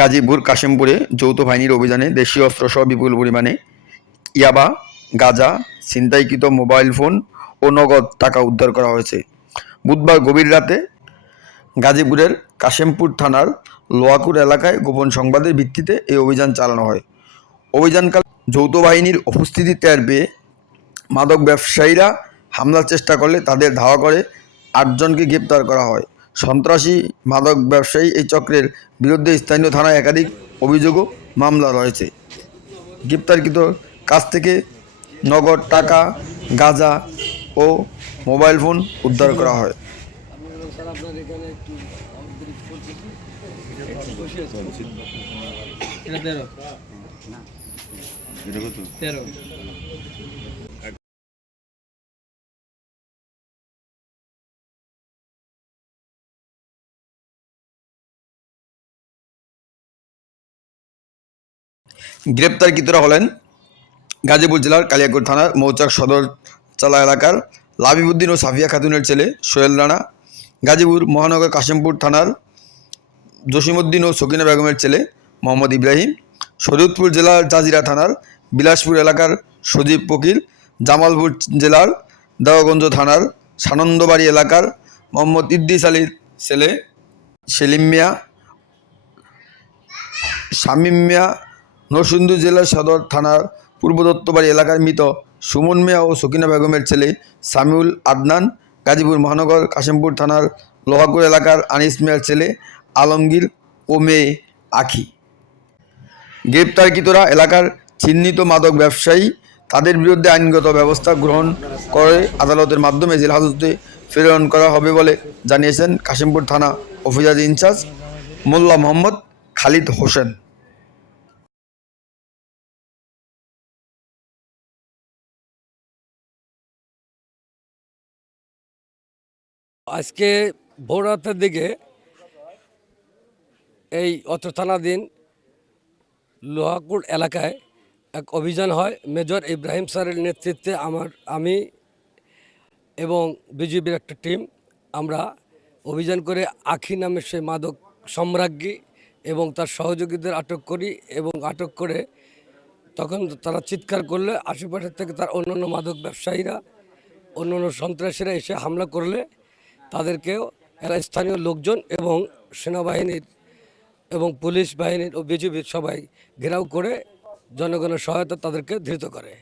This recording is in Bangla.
গাজীপুর কাশিমপুরে যৌথ বাহিনীর অভিযানে দেশীয় অস্ত্রসহ বিপুল পরিমাণে ইয়াবা, গাঁজা, ছিনতাইকৃত মোবাইল ফোন ও নগদ টাকা উদ্ধার করা হয়েছে। বুধবার গভীর রাতে গাজীপুরের কাশিমপুর থানার লোয়াকুর এলাকায় গোপন সংবাদের ভিত্তিতে এই অভিযান চালানো হয়। অভিযানকালে যৌথ বাহিনীর উপস্থিতি টের পেয়ে মাদক ব্যবসায়ীরা হামলার চেষ্টা করলে তাদের ধাওয়া করে ৮ জনকে গ্রেপ্তার করা হয়। সন্ত্রাসী মাদক ব্যবসায়ী এই চক্রের বিরুদ্ধে স্থানীয় থানায় একাধিক অভিযোগ ও মামলা রয়েছে। গ্রেপ্তারকৃত কাছ থেকে নগদ টাকা, গাঁজা ও মোবাইল ফোন উদ্ধার করা হয়। গ্রেপ্তারকৃতরা হলেন গাজীপুর জেলার কালিয়াকৈর থানার মৌচাক সদর চালা এলাকার লাবিবউদ্দিন ও সাফিয়া খাতুনের ছেলে সোহেল রানা, গাজীপুর মহানগর কাশিমপুর থানার জসিমউদ্দিন ও সকিনা বেগমের ছেলে মোহাম্মদ ইব্রাহিম, শরীয়তপুর জেলার জাজিরা থানার বিলাসপুর এলাকার সজীব ফকির, জামালপুর জেলার দেওয়াগঞ্জ থানার সানন্দবাড়ি এলাকার মোহাম্মদ ইদ্রিস আলীর ছেলে সেলিম মিয়া, শামীম মিয়া, নরসিংদী জেলার সদর থানার পূর্ব দত্তবাড়ি এলাকার মৃত সুমন মিয়া ও সকিনা বেগমের ছেলে সামিউল আদনান, গাজীপুর মহানগর কাশিমপুর থানার লোহাকুর এলাকার আনিস মিয়ার ছেলে আলমগীর ও মেয়ে আখি। গ্রেপ্তারকৃতরা এলাকার চিহ্নিত মাদক ব্যবসায়ী। তাদের বিরুদ্ধে আইনগত ব্যবস্থা গ্রহণ করে আদালতের মাধ্যমে জেল হাজতে প্রেরণ করা হবে বলে জানিয়েছেন কাশিমপুর থানা অফিসার ইনচার্জ মোল্লা মোহাম্মদ খালিদ হোসেন। আজকে ভোর রাতের দিকে এই অত্র থানাধীন লোহাকুর এলাকায় এক অভিযান হয়। মেজর ইব্রাহিম স্যারের নেতৃত্বে আমি এবং বিজিবির একটা টিম আমরা অভিযান করে আখি নামে সে মাদক সম্রাজ্ঞী এবং তার সহযোগীদের আটক করি এবং আটক করে তখন তারা চিৎকার করলে আশেপাশের থেকে তার অন্যান্য মাদক ব্যবসায়ীরা, অন্যান্য সন্ত্রাসীরা এসে হামলা করলে তাদেরকেও এরা স্থানীয় লোকজন এবং সেনাবাহিনীর এবং পুলিশ বাহিনীর ও বিজিবির সবাই ঘেরাও করে জনগণের সহায়তা তাদেরকে ধৃত করে।